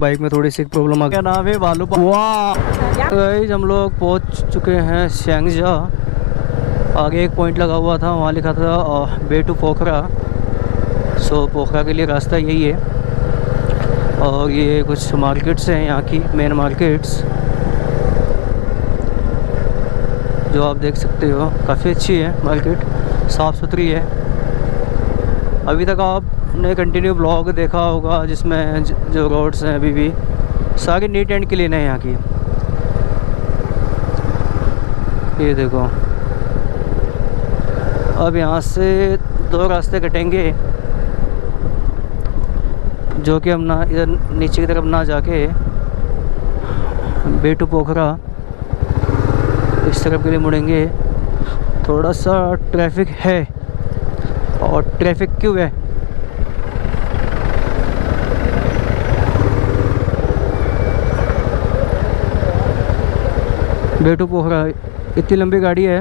Bike में थोड़ी सी problem आ गया। नाम है बालू। वाह गाइस, हम लोग पहुंच चुके हैं सेंगजा। आगे एक पॉइंट लगा हुआ था, वहाँ लिखा था वे टू पोखरा। सो पोखरा के लिए रास्ता यही है। और ये कुछ मार्केट्स हैं, यहाँ की मेन मार्केट्स जो आप देख सकते हो। काफ़ी अच्छी है मार्केट, साफ़ सुथरी है। अभी तक आपने कंटिन्यू ब्लॉग देखा होगा जिसमें जो रोड्स हैं अभी भी सारी नीट एंड क्लीन है यहाँ की। ये देखो, अब यहाँ से 2 रास्ते कटेंगे जो कि हम ना इधर नीचे की तरफ ना जाके वे टू पोखरा इस तरफ के लिए मुड़ेंगे। थोड़ा सा ट्रैफिक है, और ट्रैफिक क्यों है? वे टू पोखरा इतनी लंबी गाड़ी है।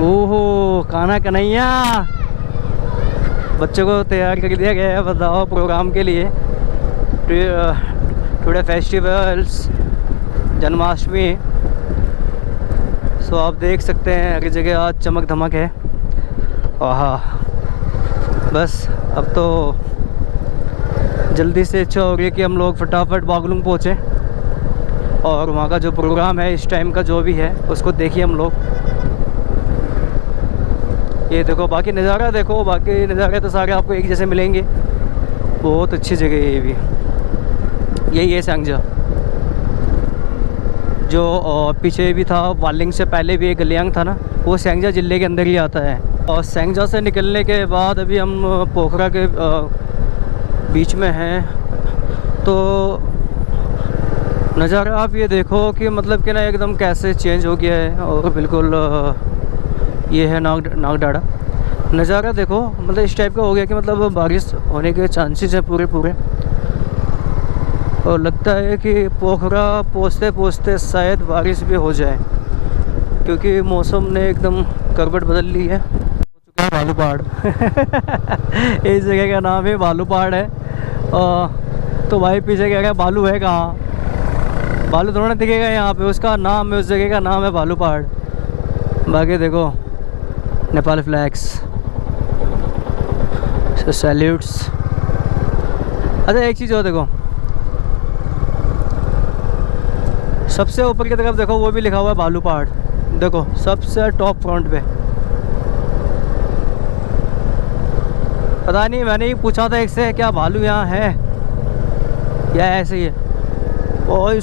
ओहो, कान्हा कन्हैया बच्चों को तैयार कर दिया गया है, बताओ, प्रोग्राम के लिए। Today festivals, Janmashtami. सो आप देख सकते हैं हर जगह आज चमक धमक है। आहा, बस अब तो जल्दी से इच्छा हो रही है कि हम लोग फटाफट बागलुंग पहुँचें और वहाँ का जो प्रोग्राम है इस टाइम का जो भी है उसको देखिए हम लोग। ये देखो, बाकी नज़ारा देखो, बाकी नज़ारे तो सारे आपको एक जैसे मिलेंगे। बहुत अच्छी जगह है ये भी। यही है सेंगजा, जो पीछे भी था। वालिंग से पहले भी एक गलियांग था ना, वो सेंगजा ज़िले के अंदर ही आता है। और सेंगजा से निकलने के बाद अभी हम पोखरा के बीच में हैं। तो नज़ारा आप ये देखो कि मतलब कि ना एकदम कैसे चेंज हो गया है। और बिल्कुल ये है नागडाड़ा। नज़ारा देखो, मतलब इस टाइप का हो गया कि मतलब बारिश होने के चांसेस हैं पूरे। और लगता है कि पोखरा पहुँचते पहुँचते शायद बारिश भी हो जाए, क्योंकि मौसम ने एकदम करवट बदल ली है। बालू पहाड़ इस जगह का नाम है बालू पहाड़ है। तो भाई पीछे कह रहा है बालू है कहाँ? बालू थोड़ा दिखेगा यहाँ पे, उसका नाम है, उस जगह का नाम है बालू पहाड़। बाकी देखो नेपाल फ्लैग्स, सैल्यूट्स। अच्छा एक चीज़ और देखो, सबसे ऊपर की तरफ देखो, वो भी लिखा हुआ है बालू पहाड़। देखो सबसे टॉप फ्रंट पे। पता नहीं, मैंने ही पूछा था एक से, क्या भालू यहाँ है या ऐसे ही है? और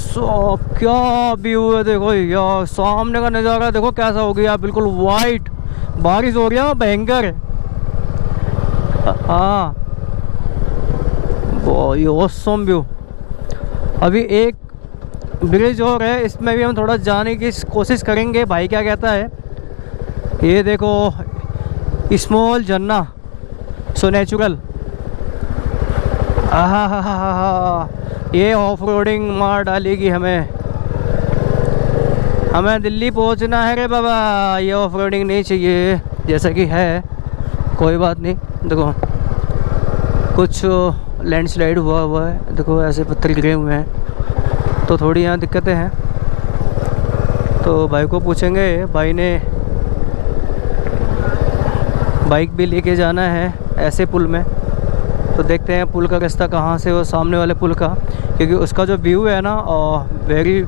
क्या व्यू है देखो यार, सामने का नज़ारा देखो कैसा हो गया, बिल्कुल वाइट। बारिश हो रही है भयंकर। हाँ, ये ऑसम व्यू। अभी एक ब्रिज और है, इसमें भी हम थोड़ा जाने की कोशिश करेंगे। भाई क्या कहता है? ये देखो, स्मॉल झरना, सो नेचुरल। आहा, ये ऑफ रोडिंग मार डालेगी हमें दिल्ली पहुंचना है रे बाबा। ये ऑफ रोडिंग नहीं चाहिए, जैसा कि है, कोई बात नहीं। देखो कुछ लैंडस्लाइड हुआ है, देखो ऐसे पत्थर गिरे हुए हैं, तो थोड़ी यहाँ दिक्कतें हैं। तो भाई को पूछेंगे, भाई ने बाइक भी लेके जाना है ऐसे पुल में, तो देखते हैं पुल का रास्ता कहाँ से, वो सामने वाले पुल का, क्योंकि उसका जो व्यू है ना वेरी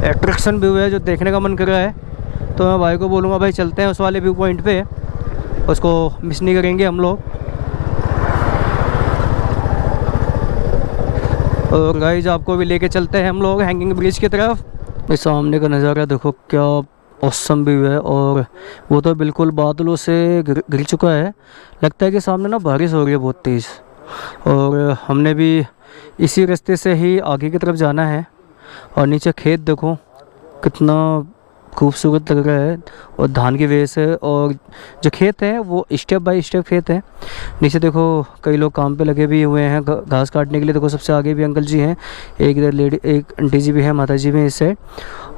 एट्रैक्शन व्यू है, जो देखने का मन कर रहा है। तो मैं भाई को बोलूँगा भाई चलते हैं उस वाले व्यू पॉइंट पे, उसको मिस नहीं करेंगे हम लोग। और गाइस आपको भी लेके चलते हैं हम लोग हैंगिंग ब्रिज की तरफ। इस सामने का नज़ारा देखो, क्या ऑसम व्यू है। और वो तो बिल्कुल बादलों से घिर चुका है, लगता है कि सामने ना बारिश हो रही है बहुत तेज़। और हमने भी इसी रास्ते से ही आगे की तरफ जाना है। और नीचे खेत देखो कितना खूबसूरत लग रहा है, और धान की वजह से। और जो खेत हैं वो स्टेप बाय स्टेप खेत हैं। नीचे देखो कई लोग काम पे लगे भी हुए हैं घास काटने के लिए। देखो सबसे आगे भी अंकल जी हैं, एक इधर लेडी, एक आंटी जी भी है, माता जी भी हैं इस साइड।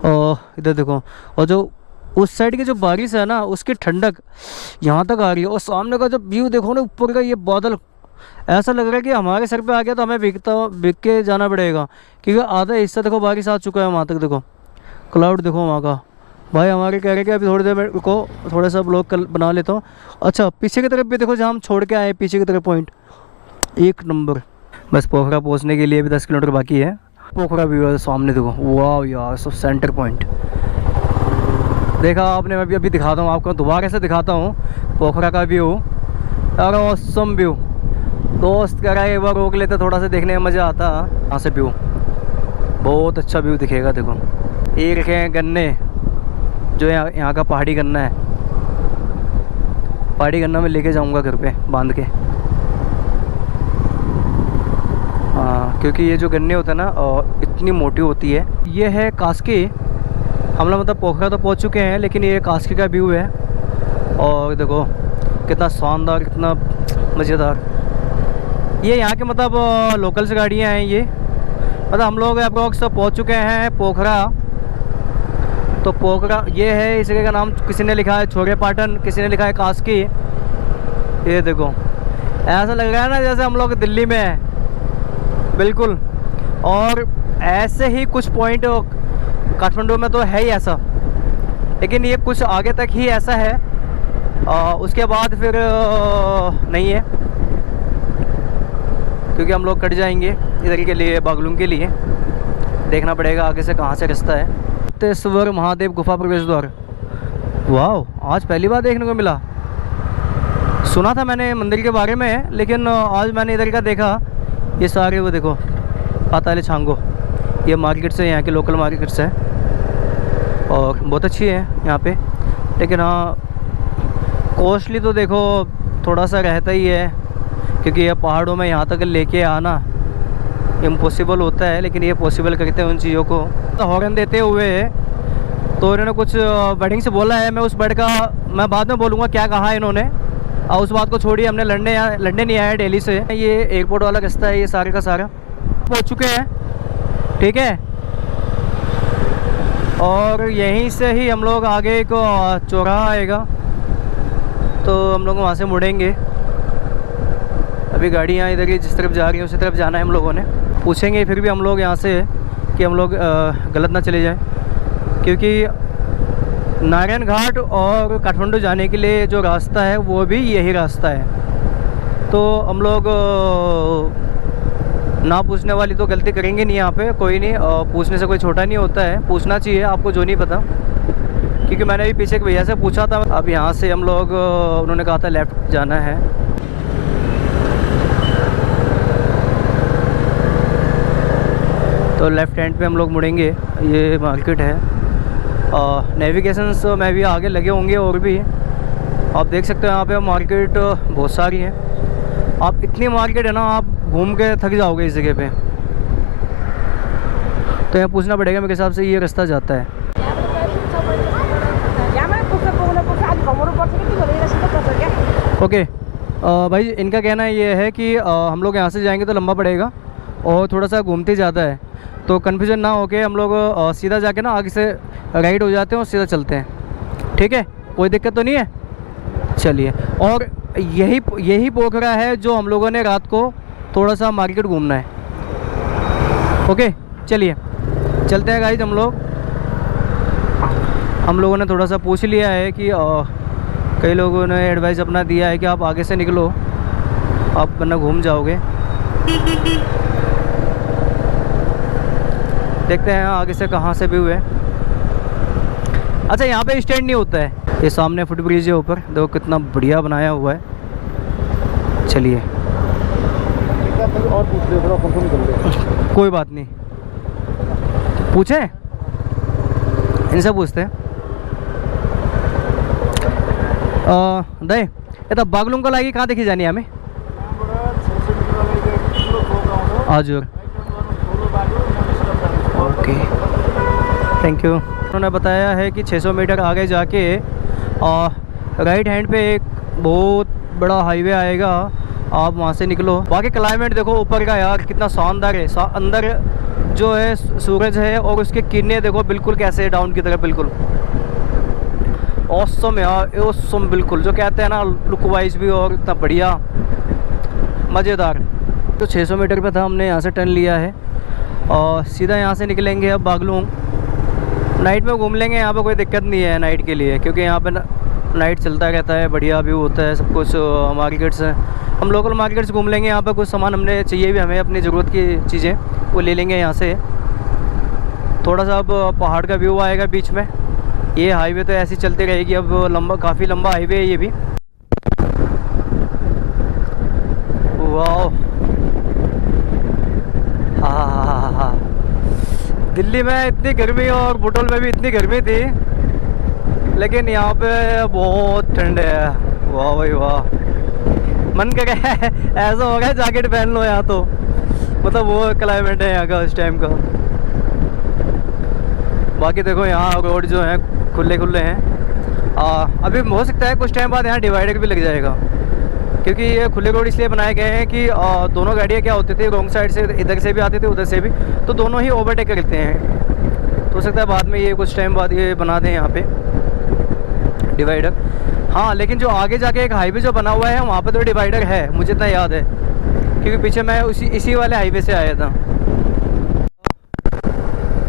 और इधर देखो, और जो उस साइड की जो बारिश है ना उसकी ठंडक यहाँ तक आ रही है। और सामने का जो व्यू देखो ना, ऊपर का ये बादल, ऐसा लग रहा है कि हमारे सर पे आ गया तो हमें बिक के जाना पड़ेगा, क्योंकि आधा हिस्सा देखो बारिश आ चुका है वहाँ तक। देखो क्लाउड देखो वहाँ का। भाई हमारे कह रहे कि अभी थोड़ी देर में रुको, थोड़ा सा ब्लॉग कर बना लेता हूँ। अच्छा पीछे की तरफ भी देखो, जहाँ हम छोड़ के आए पीछे की तरफ पॉइंट, एक नंबर। बस पोखरा पहुँचने के लिए भी 10 किलोमीटर बाकी है। पोखरा व्यू है सामने देखो, वाह यार, सब सेंटर पॉइंट देखा आपने। मैं भी अभी दिखाता हूँ आपको, दोबारा से दिखाता हूँ पोखरा का व्यू यार, ऑसम व्यू। दोस्त कह रहा है एक बार रोक लेते, थोड़ा सा देखने में मज़ा आता। यहाँ से व्यू बहुत अच्छा व्यू दिखेगा। देखो ये रखे गन्ने, जो यहाँ का पहाड़ी गन्ना है। पहाड़ी गन्ना मैं लेके जाऊँगा घर पे बांध के। हाँ, क्योंकि ये जो गन्ने होते हैं ना इतनी मोटी होती है। ये है कास्की, हम लोग मतलब पोखरा तो पहुँच चुके हैं, लेकिन ये कास्की का व्यू है। और देखो कितना शानदार, कितना मज़ेदार। ये यहाँ के मतलब लोकल्स गाड़ियाँ हैं ये। मतलब हम लोग अप्रोक्स पहुँच चुके हैं पोखरा। तो पोखरा ये है, इस जगह का नाम किसी ने लिखा है छोरेपाटन, किसी ने लिखा है कास्की। ये देखो ऐसा लग रहा है ना जैसे हम लोग दिल्ली में हैं बिल्कुल। और ऐसे ही कुछ पॉइंट काठमांडू में तो है ही ऐसा, लेकिन ये कुछ आगे तक ही ऐसा है, उसके बाद फिर नहीं है, क्योंकि हम लोग कट जाएंगे इधर के लिए, बागलुंग के लिए। देखना पड़ेगा आगे से कहाँ से रास्ता है। तेश्वर महादेव गुफा प्रवेश द्वार, वाह आज पहली बार देखने को मिला। सुना था मैंने मंदिर के बारे में, लेकिन आज मैंने इधर का देखा। ये सारे वो देखो पाताली छांगो, ये मार्केट से, यहाँ के लोकल मार्केट से, और बहुत अच्छी है यहाँ पे। लेकिन हाँ कॉस्टली तो देखो थोड़ा सा रहता ही है, क्योंकि ये पहाड़ों में यहाँ तक लेके आना इम्पॉसिबल होता है। लेकिन ये पॉसिबल करते हैं उन चीज़ों को। तो हॉर्न देते हुए तो इन्होंने कुछ वर्डिंग से बोला है, मैं उस वर्ड का मैं बाद में बोलूँगा क्या कहा इन्होंने, और उस बात को छोड़िए, हमने लड़ने नहीं आया दिल्ली से। ये एयरपोर्ट वाला रास्ता है, ये सारे का सारा पहुँच चुके हैं, ठीक है। और यहीं से ही हम लोग आगे एक चौराहा आएगा, तो हम लोग वहाँ से मुड़ेंगे। अभी गाड़ियाँ इधर ही जिस तरफ जा रही हैं उसी तरफ जाना है हम लोगों ने। पूछेंगे फिर भी हम लोग यहाँ से कि हम लोग गलत ना चले जाएं, क्योंकि नारायण घाट और काठमांडू जाने के लिए जो रास्ता है वो भी यही रास्ता है। तो हम लोग ना पूछने वाली तो गलती करेंगे नहीं यहाँ पे, कोई नहीं। पूछने से कोई छोटा नहीं होता है, पूछना चाहिए आपको जो नहीं पता। क्योंकि मैंने भी पीछे एक भैया से पूछा था। अब यहाँ से हम लोग, उन्होंने कहा था लेफ़्ट जाना है। तो लेफ़्ट हैंड पे हम लोग मुड़ेंगे। ये मार्केट है। नेविगेशंस में भी आगे लगे होंगे और भी आप देख सकते हो यहाँ पे मार्केट बहुत सारी है। आप इतनी मार्केट है ना, आप घूम के थक जाओगे इस जगह पे। तो यहाँ पूछना पड़ेगा, मेरे हिसाब से ये रास्ता जाता है। ओके भाई, इनका कहना ये है कि हम लोग यहाँ से जाएंगे तो लंबा पड़ेगा और थोड़ा सा घूमते ज़्यादा है, तो कन्फ्यूजन ना होके हम लोग सीधा जाके ना आगे से राइट हो जाते हैं और सीधा चलते हैं। ठीक है, कोई दिक्कत तो नहीं है? चलिए। और यही पोखरा है जो हम लोगों ने रात को थोड़ा सा मार्केट घूमना है। ओके चलिए चलते हैं गाइस। हम लोगों ने थोड़ा सा पूछ लिया है कि कई लोगों ने एडवाइस अपना दिया है कि आप आगे से निकलो, आप वरना घूम जाओगे। देखते हैं आगे से कहाँ से व्यू है। अच्छा, यहाँ पे स्टैंड नहीं होता है। ये सामने फुट ब्रिज है ऊपर, देखो कितना बढ़िया बनाया हुआ है। चलिए और पूछ लो, थोड़ा कोई बात नहीं, पूछे इनसे पूछते हैं। दे ये तो बागलुंग को लागी कहाँ देखी जानी हमें आज। Okay thank you. उन्होंने बताया है कि 600 मीटर आगे जाके राइट हैंड पे एक बहुत बड़ा हाईवे आएगा, आप वहाँ से निकलो। बाकी क्लाइमेट देखो ऊपर का यार कितना शानदार है। अंदर जो है सूरज है और उसके किरणें देखो बिल्कुल कैसे डाउन की तरफ, बिल्कुल ऑसम यार, ऑसम बिल्कुल, जो कहते हैं ना लुक वाइज भी और इतना बढ़िया मज़ेदार। तो 600 मीटर पे था, हमने यहाँ से टर्न लिया है और सीधा यहाँ से निकलेंगे अब बागलुंग। नाइट में घूम लेंगे, यहाँ पे कोई दिक्कत नहीं है नाइट के लिए, क्योंकि यहाँ पे नाइट चलता रहता है, बढ़िया व्यू होता है, सब कुछ मार्केट्स हैं। हम लोकल मार्केट्स घूम लेंगे, यहाँ पे कुछ सामान हमने चाहिए भी हमें अपनी ज़रूरत की चीज़ें वो ले लेंगे यहाँ से। थोड़ा सा अब पहाड़ का व्यू आएगा बीच में। ये हाईवे तो ऐसी चलती रहेगी, अब लंबा, काफ़ी लंबा हाईवे है ये भी। वाह, हाँ, दिल्ली में इतनी गर्मी और बुटोल में भी इतनी गर्मी थी, लेकिन यहाँ पे बहुत ठंड है। वाह भाई वाह, मन करे ऐसा हो गया जैकेट पहन लो यहाँ तो, मतलब वो क्लाइमेट है यहाँ का इस टाइम का। बाकी देखो यहाँ रोड जो है खुले हैं। अभी हो सकता है कुछ टाइम बाद यहाँ डिवाइडर भी लग जाएगा, क्योंकि ये खुले रोड इसलिए बनाए गए हैं कि दोनों गाड़ियाँ क्या होती थी, रॉन्ग साइड से इधर से भी आती थी उधर से भी, तो दोनों ही ओवरटेक करते हैं। तो हो सकता है बाद में ये कुछ टाइम बाद ये बना दें यहाँ पे डिवाइडर। हाँ, लेकिन जो आगे जाके एक हाईवे जो बना हुआ है वहाँ पे तो डिवाइडर है, मुझे इतना याद है, क्योंकि पीछे मैं इसी वाले हाईवे से आया था।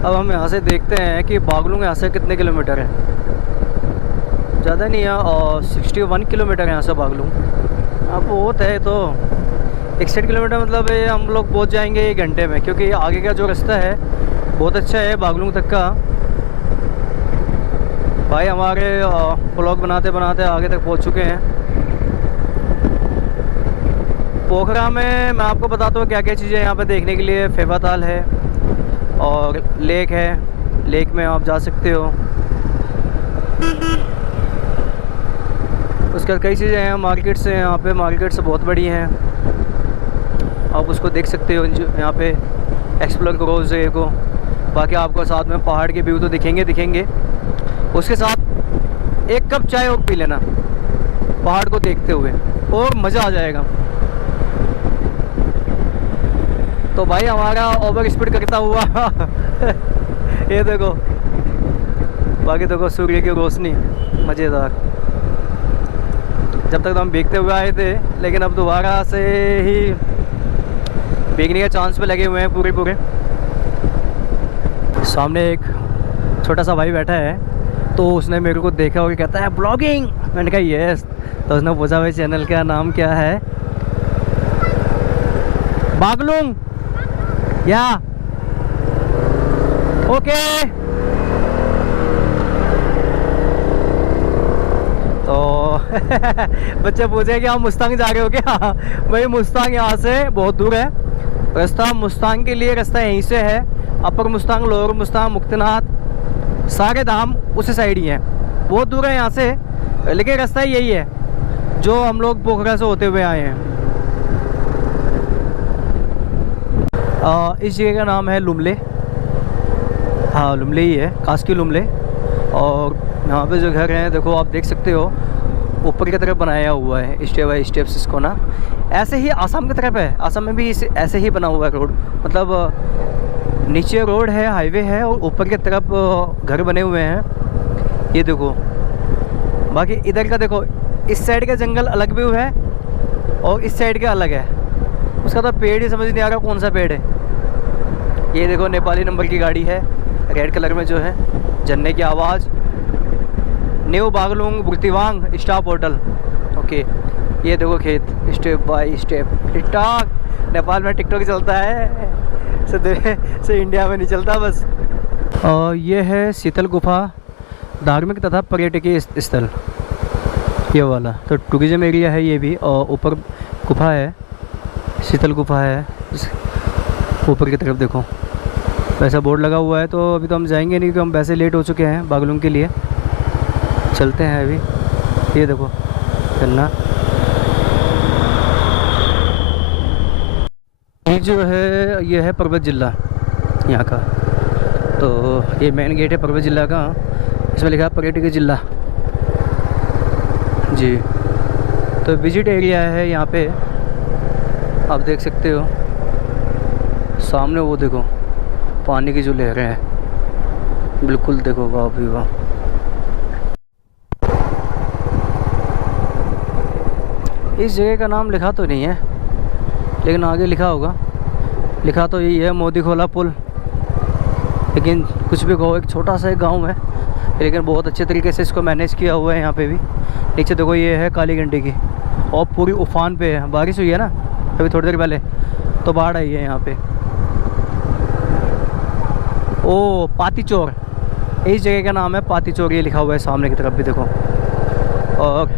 अब हम यहाँ से देखते हैं कि बागलुंग यहाँ से कितने किलोमीटर है। ज़्यादा नहीं है, और 61 किलोमीटर है यहाँ से बागलुंग। अब बहुत है तो 61 किलोमीटर, मतलब ये हम लोग पहुँच जाएंगे 1 घंटे में, क्योंकि आगे का जो रास्ता है बहुत अच्छा है बागलुंग तक का। भाई हमारे ब्लॉग बनाते बनाते आगे तक पहुँच चुके हैं। पोखरा में मैं आपको बताता हूँ क्या क्या चीज़ें यहाँ पे देखने के लिए। फेवाताल है और लेक है, लेक में आप जा सकते हो। उसके बाद कई चीज़ें हैं, मार्केट्स हैं यहाँ पे, मार्केट्स बहुत बड़ी हैं, आप उसको देख सकते हो यहाँ पे, एक्सप्लोर करो उसे को। बाकी आपको साथ में पहाड़ के व्यू तो दिखेंगे। उसके साथ एक कप चाय और पी लेना पहाड़ को देखते हुए, और मज़ा आ जाएगा। तो भाई हमारा ओवर स्पीड करता हुआ ये देखो, बाकी देखो सूर्य की रोशनी मज़ेदार। जब तक तो हम भीगते हुए आए थे, लेकिन अब दोबारा से ही भीगने के चांस पे लगे हुए हैं पूरे। सामने एक छोटा सा भाई बैठा है, तो उसने मेरे को देखा और कहता है ब्लॉगिंग। मैंने कहा यस। तो उसने पूछा भाई चैनल का नाम क्या है? बागलुंग या ओके। तो बच्चे पूछे कि आप मुस्तांग जा रहे हो क्या? भाई मुस्तांग यहाँ से बहुत दूर है रास्ता। मुस्तांग के लिए रास्ता यहीं से है, अपर मुस्तांग, लोअर मुस्तांग, मुक्तिनाथ, सारे धाम उसी साइड ही हैं। बहुत दूर है यहाँ से, लेकिन रास्ता यही है जो हम लोग पोखरा से होते हुए आए हैं। इस जगह का नाम है लुमले। हाँ लुमले ही है, कास्की लुमले। और यहाँ पे जो घर हैं देखो आप देख सकते हो, ऊपर की तरफ बनाया हुआ है स्टेप बाई स्टेप्स इसको ना। ऐसे ही आसाम की तरफ है, आसाम में भी ऐसे ही बना हुआ है रोड, मतलब नीचे रोड है, हाईवे है, और ऊपर की तरफ घर बने हुए हैं। ये देखो, बाकी इधर का देखो, इस साइड का जंगल अलग व्यू है और इस साइड का अलग है। उसका तो पेड़ ही समझ नहीं आ रहा कौन सा पेड़ है। ये देखो नेपाली नंबर की गाड़ी है, रेड कलर में जो है, झरने की आवाज़, new Baglung Burtiwang staff hotel. Okay, ये देखो खेत, step by step. TikTok, Nepal में टिकटॉक चलता है, से इंडिया में नहीं चलता बस। और ये है शीतल गुफा, धार्मिक तथा पर्यटकीय स्थल ये वाला। तो टूरिज्म एरिया है ये भी, और ऊपर गुफा है, शीतल गुफा है ऊपर की तरफ देखो, वैसा बोर्ड लगा हुआ है। तो अभी तो हम जाएंगे नहीं, क्योंकि हम वैसे लेट हो चुके हैं बागलुंग के लिए। चलते हैं अभी। ये देखो चलना, ये जो है ये है पर्वत जिला यहाँ का। तो ये मेन गेट है पर्वत जिला का, इसमें लिखा है पर्यटकीय जिला जी। तो विजिट एरिया है यहाँ पे, आप देख सकते हो सामने, वो देखो पानी की जो लहरें हैं, बिल्कुल देखो, वाह भी वाह। इस जगह का नाम लिखा तो नहीं है, लेकिन आगे लिखा होगा। लिखा तो यही है मोदी खोला पुल, लेकिन कुछ भी कहो, एक छोटा सा एक गांव है, लेकिन बहुत अच्छे तरीके से इसको मैनेज किया हुआ है। यहाँ पे भी नीचे देखो, ये है काली गंडी की, और पूरी उफान पे है। बारिश हुई है ना अभी थोड़ी देर पहले, तो बाढ़ आई है यहाँ पे। ओ पातीचोर, इस जगह का नाम है पातीचोर, ये लिखा हुआ है सामने की तरफ भी देखो। और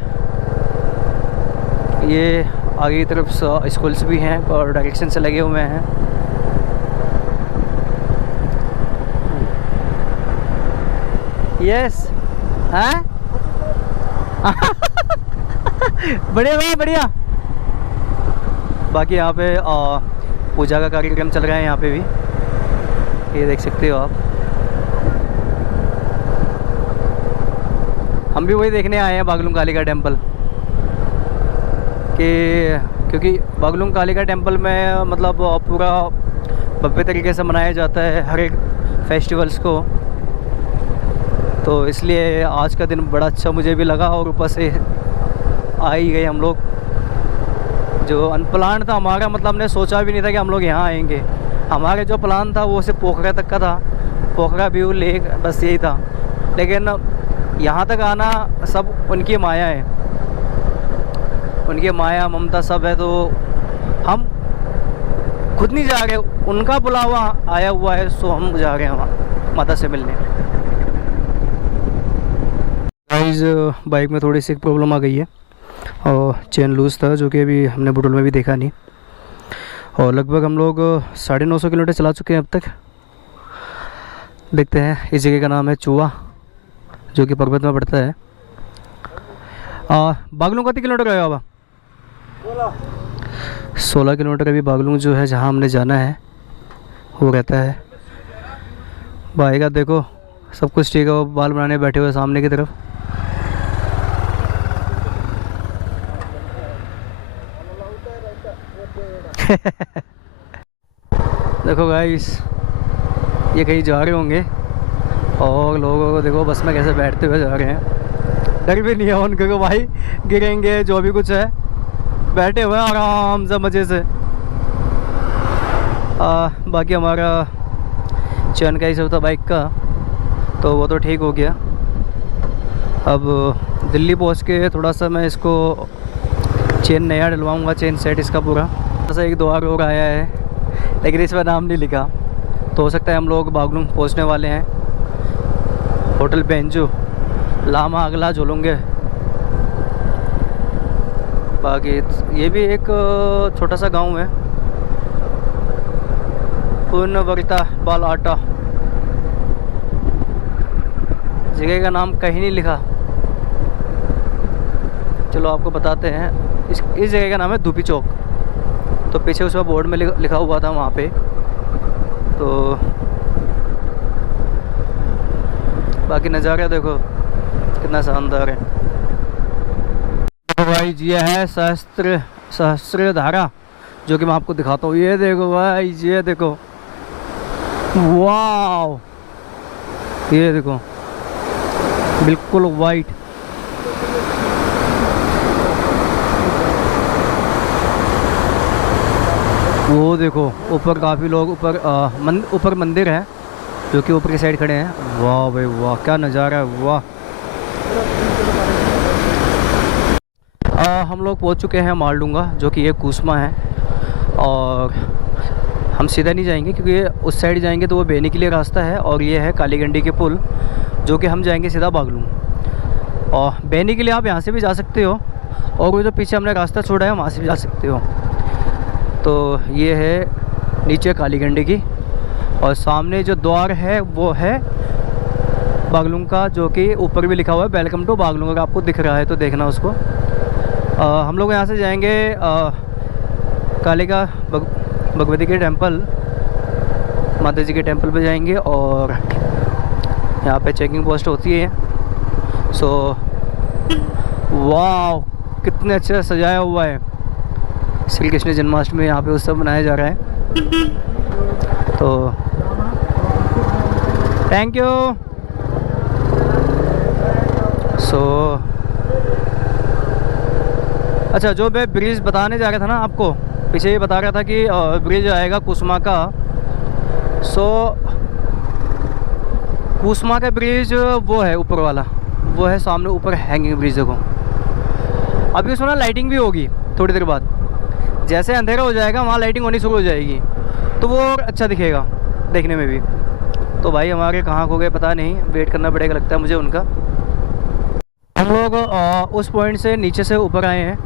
ये आगे की तरफ स्कूल्स भी हैं और डायरेक्शन से लगे हुए हैं। यस हैं बढ़िया भाई बढ़िया। बाकी यहाँ पे पूजा का कार्यक्रम चल रहा है यहाँ पे भी, ये देख सकते हो आप। हम भी वही देखने आए हैं बागलुंग कालिका टेम्पल कि, क्योंकि बागलुंग कालिका टेम्पल में मतलब पूरा भव्य तरीके से मनाया जाता है हर एक फेस्टिवल्स को, तो इसलिए आज का दिन बड़ा अच्छा मुझे भी लगा। और ऊपर से आ ही गए हम लोग, जो अनप्लान था हमारा, मतलब हमने सोचा भी नहीं था कि हम लोग यहाँ आएंगे। हमारे जो प्लान था वो सिर्फ पोखरा तक का था, पोखरा व्यू लेक, बस यही था। लेकिन यहाँ तक आना सब उनकी माया है, उनकी माया ममता सब है, तो हम खुद नहीं जा रहे, उनका बुलावा आया हुआ है, सो हम जा रहे हैं वहाँ माता से मिलने। गाइस बाइक में थोड़ी सी प्रॉब्लम आ गई है, और चेन लूज़ था, जो कि अभी हमने बुटुल में भी देखा नहीं। और लगभग हम लोग 950 किलोमीटर चला चुके हैं अब तक। देखते हैं, इस जगह का नाम है चूहा, जो कि पर्वत में पड़ता है। बागलुंग कितने किलोमीटर गए बाबा? 16 किलोमीटर अभी बागलुंग जो है, जहाँ हमने जाना है वो रहता है। भाई का देखो सब कुछ ठीक है, वो बाल बनाने बैठे हुए सामने की तरफ। देखो गाइस, ये कहीं जा रहे होंगे, और लोगों को देखो बस में कैसे बैठते हुए जा रहे हैं। डर भी नहीं है उनको भाई गिरेंगे, जो भी कुछ है, बैठे हुए हैं आराम से मज़े से। बाकी हमारा चैन का ही सब था बाइक का, तो वो तो ठीक हो गया। अब दिल्ली पहुंच के थोड़ा सा मैं इसको चेन नया डलवाऊंगा, चेन सेट इसका पूरा। थोड़ा सा एक दो और आया है, लेकिन इस पर नाम नहीं लिखा, तो हो सकता है हम लोग बागलुंग पहुंचने वाले हैं। होटल बेंजो लामा अगला झोलूंगे। बाकी ये भी एक छोटा सा गांव है, पूर्णवरिता बाल आटा। जगह का नाम कहीं नहीं लिखा, चलो आपको बताते हैं। इस जगह का नाम है धूपी चौक, तो पीछे उसमें बोर्ड में लिखा हुआ था वहाँ पे। तो बाकी नज़ारा देखो कितना शानदार है। तो भाई ये है सहस्त्र धारा, जो कि मैं आपको दिखाता हूँ। ये देखो भाई, ये देखो, वाव, ये देखो बिल्कुल वाइट। वो देखो ऊपर काफ़ी लोग, ऊपर मंदिर है, जो कि ऊपर की साइड खड़े हैं। वाह भाई वाह, क्या नज़ारा है, वाह। हम लोग पहुंच चुके हैं मालडूंगा, जो कि एक कूसमा है, और हम सीधा नहीं जाएंगे, क्योंकि उस साइड जाएंगे तो वो बेनी के लिए रास्ता है, और ये है कालीगंडी के पुल, जो कि हम जाएंगे सीधा बागलुंग। और बेनी के लिए आप यहाँ से भी जा सकते हो, और वो जो पीछे हमने रास्ता छोड़ा है वहाँ से भी जा सकते हो। तो ये है नीचे कालीगंडी की, और सामने जो द्वार है वो है बागलुंग का, जो कि ऊपर भी लिखा हुआ है वेलकम टू बागलुंग। अगर आपको दिख रहा है तो देखना उसको। हम लोग यहाँ से जाएंगे कालिका भगवती के टेंपल, माता जी के टेंपल पे जाएंगे, और यहाँ पे चेकिंग पोस्ट होती है। सो वाह, कितने अच्छे से सजाया हुआ है। श्री कृष्ण जन्माष्टमी यहाँ पे उत्सव मनाया जा रहा है। तो थैंक यू। अच्छा, जो मैं ब्रिज बताने जा रहा था ना आपको, पीछे ये बता रहा था कि ब्रिज आएगा कुसुमा का। सो कुसुमा का ब्रिज वो है ऊपर वाला, वो है सामने ऊपर हैंगिंग ब्रिज। देखो अभी सुना लाइटिंग भी होगी थोड़ी देर बाद, जैसे अंधेरा हो जाएगा वहाँ लाइटिंग होनी शुरू हो जाएगी, तो वो और अच्छा दिखेगा देखने में भी। तो भाई हमारे कहाँ खो गए पता नहीं, वेट करना पड़ेगा लगता है मुझे उनका। हम लोग उस पॉइंट से नीचे से ऊपर आए हैं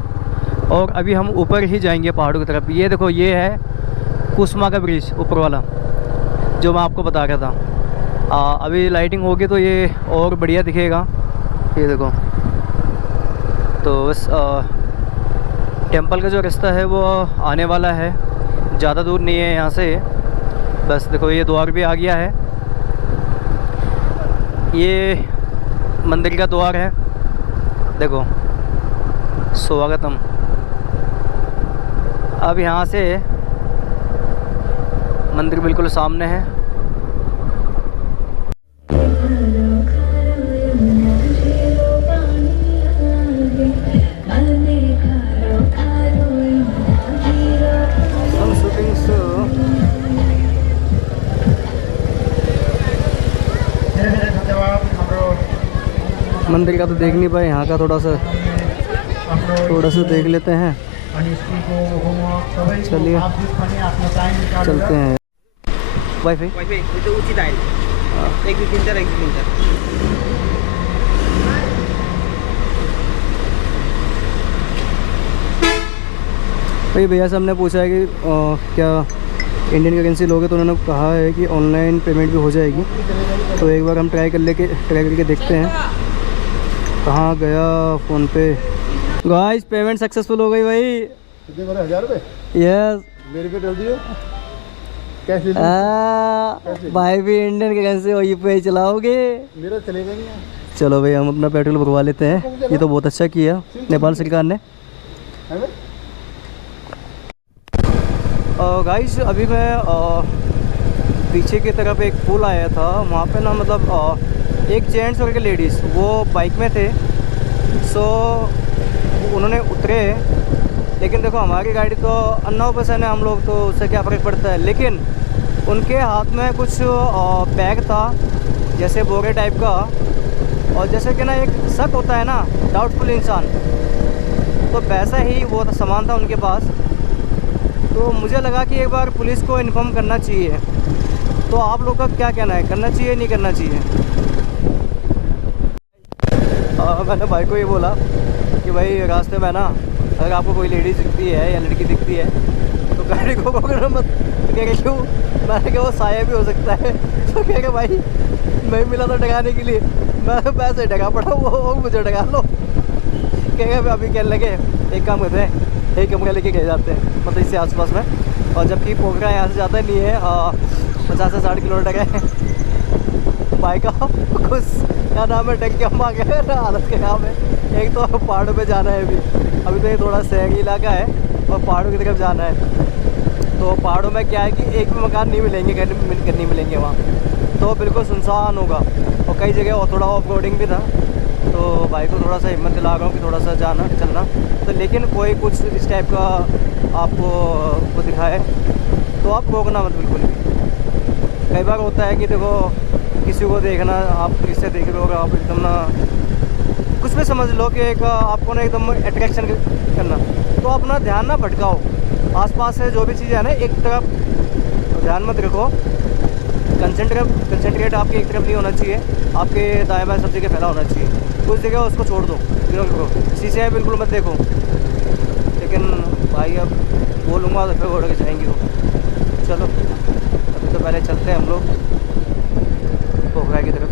और अभी हम ऊपर ही जाएंगे पहाड़ों की तरफ। ये देखो ये है कुसुमा का ब्रिज ऊपर वाला जो मैं आपको बता रहा था। अभी लाइटिंग होगी तो ये और बढ़िया दिखेगा। ये देखो, तो बस टेंपल का जो रास्ता है वो आने वाला है, ज़्यादा दूर नहीं है यहाँ से। बस देखो ये द्वार भी आ गया है, ये मंदिर का द्वार है। देखो स्वागतम। अब यहाँ से मंदिर बिल्कुल सामने है। मंदिर का तो देख नहीं पाए, यहाँ का थोड़ा सा देख लेते हैं। चलिए चलते हैं। वाईफाई भाई भैया से हमने पूछा है कि क्या इंडियन करेंसी लोगे, तो उन्होंने कहा है कि ऑनलाइन पेमेंट भी हो जाएगी। तो एक बार हम ट्राई करके देखते हैं। कहाँ गया फ़ोन पे। गाइस पेमेंट सक्सेसफुल हो गई भाई। कितने बोले 1000 रुपये? यस मेरे पे डाल दियो। कैश ले भाई भी इंडियन करेंसी और यूपीआई चलाओगे? मेरा चलेगा नहीं। चलो भाई हम अपना पेट्रोल भरवा लेते हैं। ये तो बहुत अच्छा किया नेपाल सरकार ने। गाइस अभी मैं पीछे की तरफ एक पुल आया था, वहाँ पे ना मतलब एक जेंट्स और एक लेडीज़ वो बाइक में थे। सो उन्होंने उतरे, लेकिन देखो हमारी गाड़ी तो 90% है हम लोग, तो उससे क्या फ़र्क पड़ता है। लेकिन उनके हाथ में कुछ बैग था जैसे बोरे टाइप का, और जैसे कि ना एक शक होता है ना डाउटफुल इंसान, तो वैसा ही वो सामान था उनके पास। तो मुझे लगा कि एक बार पुलिस को इन्फॉर्म करना चाहिए। तो आप लोग का क्या कहना है, करना चाहिए नहीं करना चाहिए? मैंने भाई को ये बोला कि भाई रास्ते में ना अगर आपको कोई लेडीज़ दिखती है या लड़की दिखती है तो गाड़ी को पकड़ना मत। कह रहे क्यों? मैंने कहा वो साया भी हो सकता है। तो कह रहे भाई मैं मिला था डराने के लिए, मैं पैसे डरा पड़ा, वो मुझे डरा लो। कह रहे अभी कहने लगे एक काम करते हैं, एक कमरा लेके गए जाते हैं मतलब इससे आसपास में। और जबकि पोखरा यहाँ से ज़्यादा नहीं है, 50 से 60 किलोमीटर है। बाइक का कुछ क्या नाम है, टंकियाँ मांगे हालत के नाम है। एक तो पहाड़ों पे जाना है अभी तो ये थोड़ा शहरी इलाका है और पहाड़ों की तरफ जाना है। तो पहाड़ों में क्या है कि एक भी मकान नहीं मिलेंगे, घर नहीं मिलेंगे वहाँ, तो बिल्कुल सुनसान होगा। और कई जगह और थोड़ा ऑफ रोडिंग भी था। तो भाई को थोड़ा सा हिम्मत दिला रहा हूँ कि थोड़ा सा जाना चलना। तो लेकिन कोई कुछ इस टाइप का आपको वो दिखाए तो आप रोकना मत बिल्कुल भी। कई बार होता है कि देखो किसी को देखना, आप किससे देख रहे हो, आप एकदम ना कुछ भी समझ लो कि एक आपको ना एकदम अट्रैक्शन करना, तो अपना ध्यान ना भटकाओ। आसपास से जो भी चीज़ है ना एक तरफ ध्यान मत रखो। कंसंट्रेट आपके एक तरफ नहीं होना चाहिए, आपके दाएं बाएं सब जगह फैला होना चाहिए। कुछ जगह उसको छोड़ दो, शीशे में बिल्कुल मत देखो। लेकिन भाई अब बोलूँगा तो फिर उड़ के जाएंगे वो। चलो अभी तो पहले चलते हैं हम लोग पोखरा की तरफ।